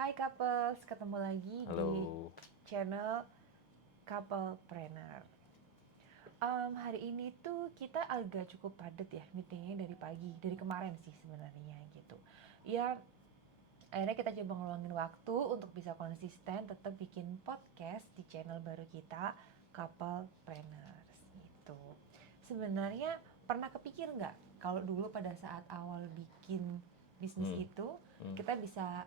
Hai couples, ketemu lagi Halo. di channel Couplepreneur. Hari ini tuh kita agak cukup padat ya meetingnya dari pagi, dari kemarin sih sebenarnya gitu. Ya akhirnya kita coba ngeluangin waktu untuk bisa konsisten tetap bikin podcast di channel baru kita Couplepreneurs gitu. Sebenarnya pernah kepikir nggak kalau dulu pada saat awal bikin bisnis itu kita bisa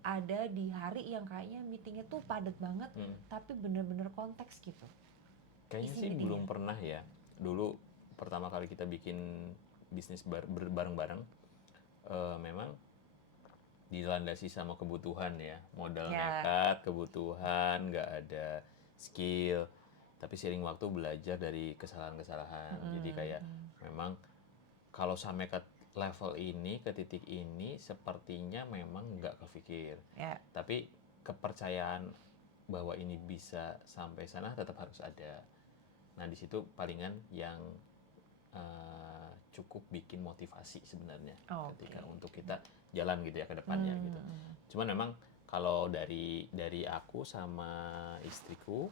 ada di hari yang kayaknya meetingnya tuh padat banget, tapi bener-bener konteks gitu Kayaknya isi sih meetingnya. belum pernah ya. Dulu pertama kali kita bikin bisnis bareng-bareng, memang dilandasi sama kebutuhan ya. Modal Ya. nekat, kebutuhan, nggak ada skill. Tapi seiring waktu belajar dari kesalahan-kesalahan. Jadi kayak memang kalau sampai ke level ini, ke titik ini, sepertinya memang nggak kepikir. Ya. Tapi kepercayaan bahwa ini bisa sampai sana tetap harus ada. Nah, di situ palingan yang cukup bikin motivasi sebenarnya Oke. ketika untuk kita jalan gitu ya ke depannya gitu. Cuman memang kalau dari aku sama istriku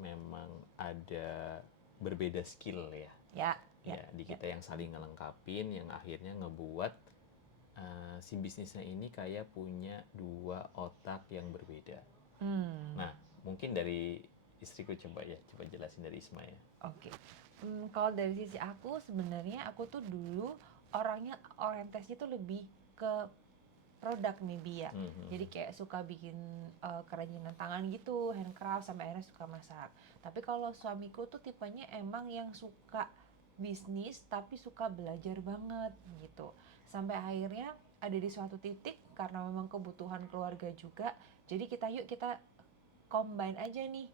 memang ada berbeda skill ya. Ya. Ya. Ya, di Ya. kita yang saling ngelengkapin yang akhirnya ngebuat si bisnisnya ini kayak punya dua otak yang berbeda. Nah, mungkin dari istriku coba jelasin dari Isma ya. Oke. Kalau dari sisi aku sebenarnya aku tuh dulu orangnya orientasinya tuh lebih ke produk maybe ya. Jadi kayak suka bikin kerajinan tangan gitu, handcraft, sampai akhirnya suka masak. Tapi kalau suamiku tuh tipenya emang yang suka bisnis tapi suka belajar banget gitu. Sampai akhirnya ada di suatu titik karena memang kebutuhan keluarga juga. Jadi kita combine aja nih,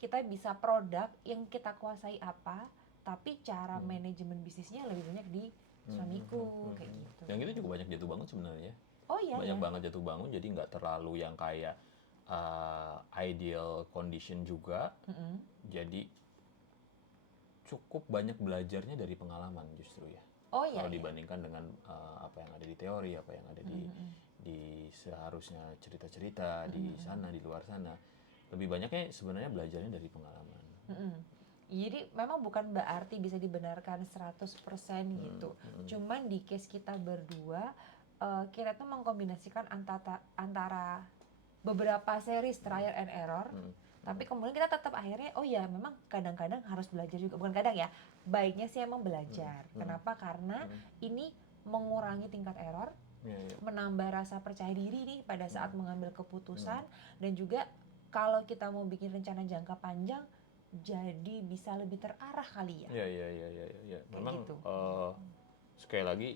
kita bisa produk yang kita kuasai apa, tapi cara manajemen bisnisnya lebih banyak di suamiku kayak gitu. Yang itu juga banyak jatuh bangun sebenarnya. Oh iya Banyak ya. banget jatuh bangun, jadi nggak terlalu yang kayak ideal condition juga. Jadi cukup banyak belajarnya dari pengalaman justru ya. Oh iya Kalau ya. dibandingkan dengan apa yang ada di teori, apa yang ada di seharusnya cerita-cerita di sana, di luar sana. Lebih banyaknya sebenarnya belajarnya dari pengalaman. Jadi memang bukan berarti bisa dibenarkan 100% gitu. Cuman di case kita berdua, kita tuh mengkombinasikan antara beberapa series trial and error. Tapi kemudian kita tetap akhirnya, oh ya memang kadang-kadang harus belajar juga. Bukan kadang ya, baiknya sih emang belajar. Kenapa? Karena ini mengurangi tingkat error, Ya, ya. menambah rasa percaya diri nih pada saat mengambil keputusan, dan juga kalau kita mau bikin rencana jangka panjang jadi bisa lebih terarah kali ya, Ya, ya, ya, ya, ya, ya. kayak Memang gitu sekali lagi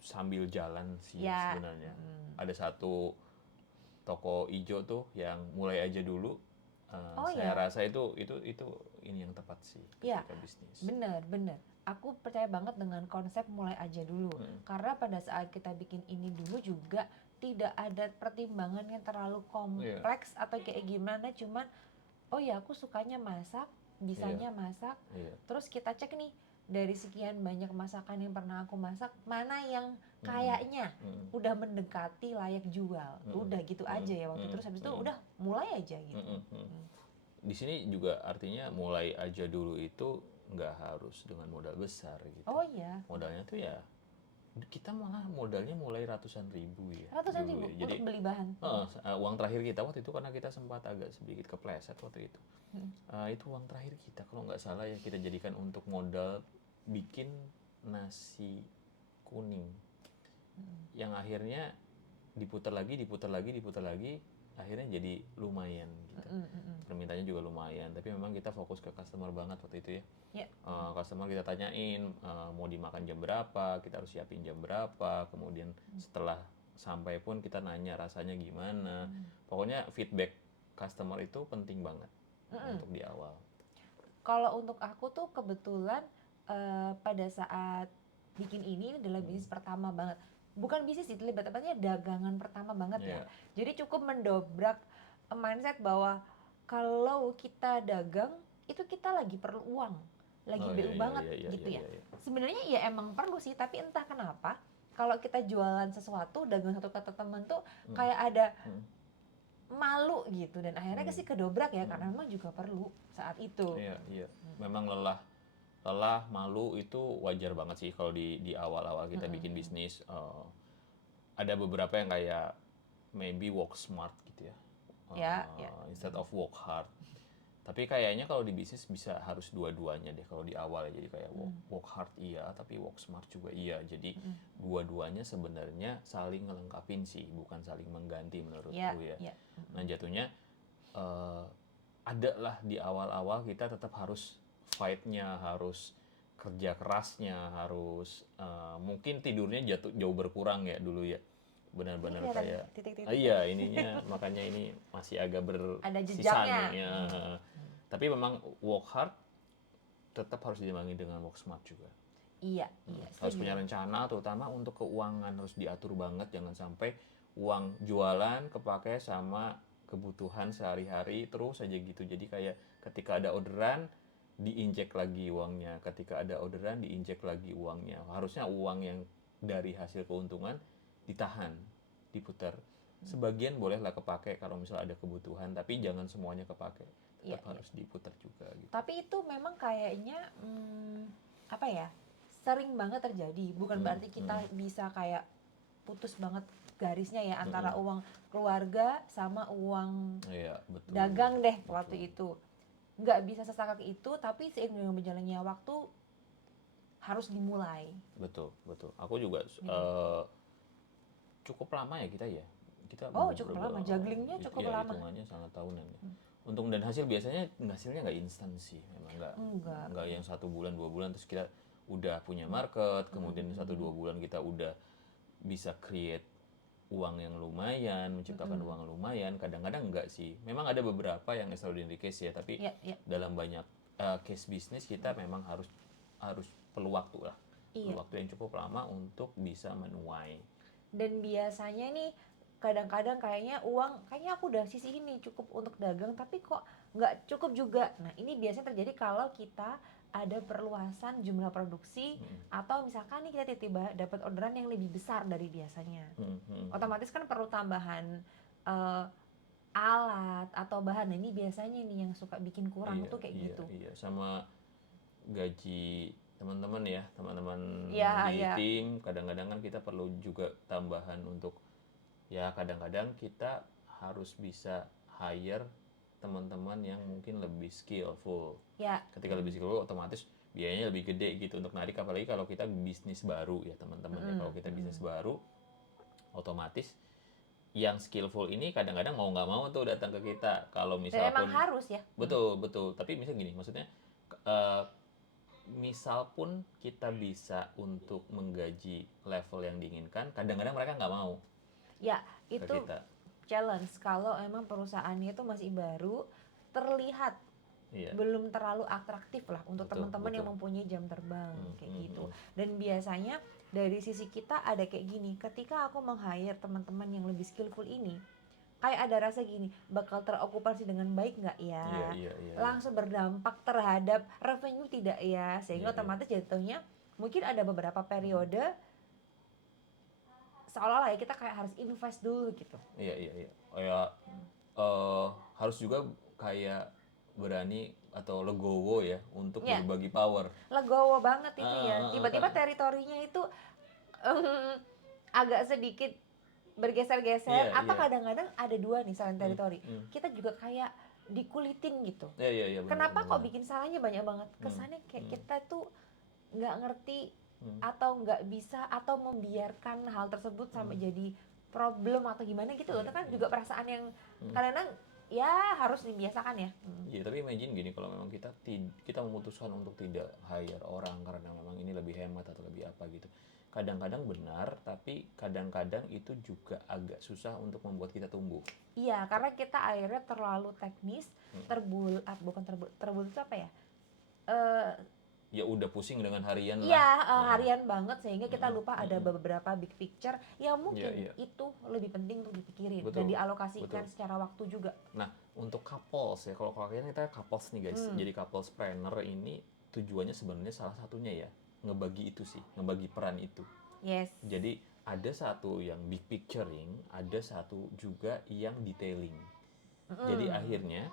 sambil jalan sih ya ya. sebenarnya. Ada satu toko ijo tuh yang mulai aja dulu. Oh Saya ya. rasa itu ini yang tepat sih Ya, ketika bisnis. bener. Aku percaya banget dengan konsep mulai aja dulu. Karena pada saat kita bikin ini dulu juga tidak ada pertimbangan yang terlalu Iya, kompleks atau kayak gimana. Cuman, oh ya aku sukanya masak, iya, bisanya masak. iya. Terus kita cek nih, dari sekian banyak masakan yang pernah aku masak, mana yang kayaknya udah mendekati layak jual. Udah gitu aja ya waktu itu. Terus habis itu udah mulai aja gitu. Di sini juga artinya mulai aja dulu itu nggak harus dengan modal besar gitu. Oh iya, Modalnya tuh ya kita malah modalnya mulai ratusan ribu ya ratusan dulu ribu ya. untuk Jadi beli bahan. uang terakhir kita waktu itu karena kita sempat agak sedikit kepleset waktu itu. Itu uang terakhir kita kalau nggak salah ya kita jadikan untuk modal bikin nasi kuning yang akhirnya diputar lagi, akhirnya jadi lumayan gitu. Permintaannya juga lumayan, tapi memang kita fokus ke customer banget waktu itu ya. Ya. Customer kita tanyain mau dimakan jam berapa, kita harus siapin jam berapa, kemudian setelah sampai pun kita nanya rasanya gimana. Pokoknya feedback customer itu penting banget untuk di awal. Kalau untuk aku tuh kebetulan pada saat bikin ini adalah bisnis pertama banget. Bukan bisnis sih, lebih tepatnya dagangan pertama banget ya. Iya. Jadi cukup mendobrak mindset bahwa kalau kita dagang itu kita lagi perlu uang, lagi Oh BU iya, iya, banget iya, iya, gitu iya, ya. iya, iya. Sebenarnya ya emang perlu sih, tapi entah kenapa kalau kita jualan sesuatu, dagang satu ke teman tuh kayak ada malu gitu, dan akhirnya sih kedobrak ya, karena memang juga perlu saat itu. Iya. Memang lelah, malu itu wajar banget sih kalau di awal-awal kita bikin bisnis. Ada beberapa yang kayak maybe work smart gitu ya. Ya. Instead of work hard. Tapi kayaknya kalau di bisnis bisa harus dua-duanya deh kalau di awal ya. Jadi kayak work hard iya, tapi work smart juga iya. Jadi dua-duanya sebenarnya saling ngelengkapin sih, bukan saling mengganti menurutku ya. Nah jatuhnya ada lah di awal-awal kita tetap harus fight-nya, harus kerja kerasnya, harus mungkin tidurnya jauh berkurang ya dulu ya. Benar-benar kayak titik-titik. Iya, ininya makanya ini masih agak Ada bersisa jejaknya. nih ya. Tapi memang work hard tetap harus diimbangi dengan work smart juga. Iya. Harus punya rencana, terutama untuk keuangan harus diatur banget, jangan sampai uang jualan kepake sama kebutuhan sehari-hari terus aja gitu. Jadi kayak ketika ada orderan diinjek lagi uangnya, ketika ada orderan diinjek lagi uangnya. Harusnya uang yang dari hasil keuntungan ditahan, diputar. Sebagian bolehlah kepake kalau misalnya ada kebutuhan, tapi jangan semuanya kepake. Tetap harus diputar juga gitu. Tapi itu memang kayaknya apa ya, sering banget terjadi. Bukan berarti kita bisa kayak putus banget garisnya ya antara uang keluarga sama uang dagang deh waktu itu. Nggak bisa sesakak itu, tapi seiring dengan berjalannya waktu harus dimulai. Betul. Aku juga cukup lama ya kita ya. Kita cukup lama, jugglingnya cukup lama. Hitungannya sangat tahunan ya. Untung dan hasilnya nggak instan sih, memang nggak yang 1 bulan 2 bulan terus kita udah punya market, kemudian 1-2 bulan kita udah bisa create uang yang lumayan, menciptakan uang lumayan. Kadang-kadang enggak sih. Memang ada beberapa yang extraordinary case ya, tapi dalam banyak case bisnis kita memang harus perlu waktu lah. Perlu waktu yang cukup lama untuk bisa menuai. Dan biasanya nih kadang-kadang kayaknya aku udah sisihin nih cukup untuk dagang, tapi kok nggak cukup juga. Nah ini biasanya terjadi kalau kita ada perluasan jumlah produksi, atau misalkan nih kita tiba-tiba dapat orderan yang lebih besar dari biasanya. Otomatis kan perlu tambahan alat atau bahan. Nah, ini biasanya nih yang suka bikin kurang tuh kayak gitu. Iya, sama gaji teman-teman di tim. Kadang-kadang kan kita perlu juga tambahan untuk ya, kadang-kadang kita harus bisa hire teman-teman yang mungkin lebih skillful. Ketika lebih skillful otomatis biayanya lebih gede gitu untuk narik, apalagi kalau kita bisnis baru ya teman-teman ya. Kalau kita bisnis baru otomatis yang skillful ini kadang-kadang mau nggak mau tuh datang ke kita. Kalau misalnya emang harus ya. Betul. Tapi misalnya gini, maksudnya misal pun kita bisa untuk menggaji level yang diinginkan, kadang-kadang mereka nggak mau. Ya, itu challenge kalau emang perusahaannya itu masih baru, terlihat belum terlalu atraktif lah untuk teman-teman yang mempunyai jam terbang kayak gitu. Dan biasanya dari sisi kita ada kayak gini, ketika aku meng-hire teman-teman yang lebih skillful ini, kayak ada rasa gini, bakal terokupasi dengan baik nggak ya? Langsung berdampak terhadap revenue tidak ya? Sehingga otomatis jatuhnya mungkin ada beberapa periode seolah-olah ya kita kayak harus invest dulu gitu. Iya. Harus juga kayak berani atau legowo ya untuk berbagi power. Legowo banget itu ya. Tiba-tiba teritorinya itu agak sedikit bergeser-geser, atau kadang-kadang ada dua nih selain teritori. Kita juga kayak dikulitin gitu. Iya, kenapa kok bikin salahnya banyak banget? Kesannya kayak kita tuh nggak ngerti atau nggak bisa atau membiarkan hal tersebut sampai jadi problem atau gimana gitu. Itu kan juga perasaan yang kadang-kadang ya harus dibiasakan ya. Iya, tapi imagine gini, kalau memang kita memutuskan untuk tidak hire orang karena memang ini lebih hemat atau lebih apa gitu. Kadang-kadang benar, tapi kadang-kadang itu juga agak susah untuk membuat kita tumbuh. Iya, karena kita akhirnya terlalu teknis, terbul itu apa ya? Ya udah pusing dengan harian lah. Iya, harian banget sehingga kita lupa ada beberapa big picture yang mungkin itu lebih penting untuk dipikirin dan dialokasikan secara waktu juga. Nah, untuk couples ya, kalau kita couples nih guys, jadi couples planner ini tujuannya sebenarnya salah satunya ya ngebagi itu sih, ngebagi peran itu. Yes. Jadi ada satu yang big picturing, ada satu juga yang detailing. Jadi akhirnya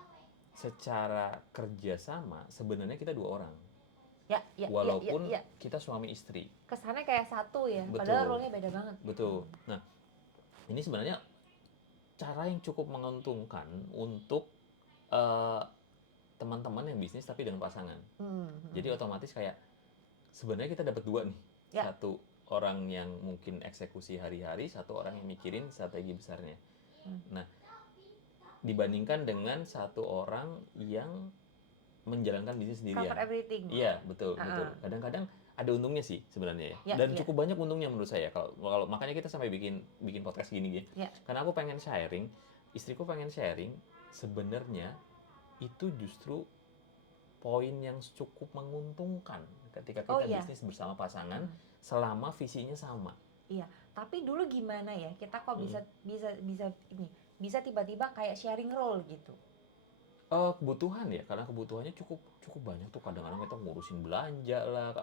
secara kerjasama sebenarnya kita 2 orang. Walaupun kita suami istri. Kesannya kayak satu ya, Betul. padahal role-nya beda banget. Betul. Nah, ini sebenarnya cara yang cukup menguntungkan untuk teman-teman yang bisnis tapi dengan pasangan. Jadi otomatis kayak sebenarnya kita dapat 2 nih. Satu orang yang mungkin eksekusi hari-hari, satu orang yang mikirin strategi besarnya. Nah, dibandingkan dengan satu orang yang menjalankan bisnis sendirian. Cover everything. Iya, betul. Kadang-kadang ada untungnya sih sebenarnya ya. Dan cukup banyak untungnya menurut saya. Kalau makanya kita sampai bikin podcast gini ya. Karena aku pengen sharing, istriku pengen sharing, sebenarnya itu justru poin yang cukup menguntungkan ketika kita bisnis bersama pasangan selama visinya sama. Iya, tapi dulu gimana ya? Kita kok bisa tiba-tiba kayak sharing role gitu. Kebutuhan ya, karena kebutuhannya cukup banyak tuh. Kadang-kadang kita ngurusin belanja lah,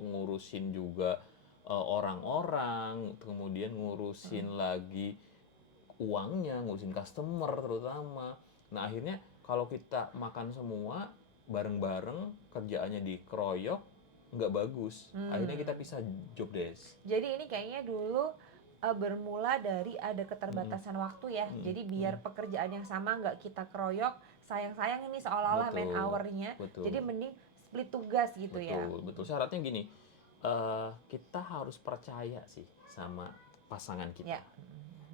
ngurusin juga orang-orang, kemudian ngurusin lagi uangnya, ngurusin customer terutama. Nah akhirnya kalau kita makan semua bareng-bareng, kerjaannya dikeroyok, nggak bagus. Akhirnya kita pisah job desk. Jadi ini kayaknya dulu bermula dari ada keterbatasan waktu ya. Jadi biar pekerjaan yang sama nggak kita keroyok, sayang-sayang ini seolah-olah man hour-nya. Jadi mending split tugas gitu ya. Betul. Syaratnya gini, kita harus percaya sih sama pasangan kita.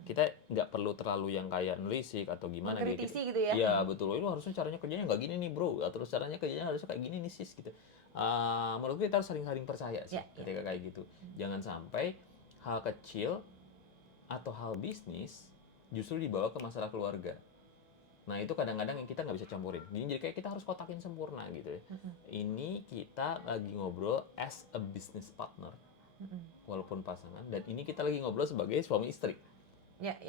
Kita nggak perlu terlalu yang kayak nelisik atau gimana gitu ya. Iya betul, ini harusnya caranya kerjanya nggak gini nih bro, terus caranya kerjanya harusnya kayak gini nih sis gitu. Menurut kita harus saling percaya sih ketika kayak gitu. Jangan sampai hal kecil atau hal bisnis justru dibawa ke masalah keluarga. Nah itu kadang-kadang yang kita nggak bisa campurin. Jadi kayak kita harus kotakin sempurna gitu ya. Ini kita lagi ngobrol as a business partner, walaupun pasangan. Dan ini kita lagi ngobrol sebagai suami istri.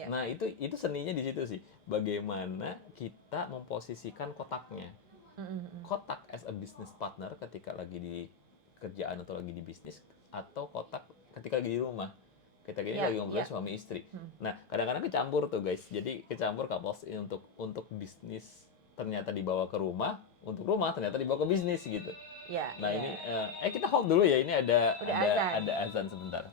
Nah itu seninya di situ sih. Bagaimana kita memposisikan kotaknya. Kotak as a business partner ketika lagi di kerjaan atau lagi di bisnis, atau kotak ketika lagi di rumah. Kita gini lagi ngobrol suami istri. Nah, kadang-kadang kecampur tuh guys. Jadi kecampur couples ini untuk bisnis ternyata dibawa ke rumah, untuk rumah ternyata dibawa ke bisnis gitu. Nah, ini kita hold dulu ya. Ini ada azan sebentar.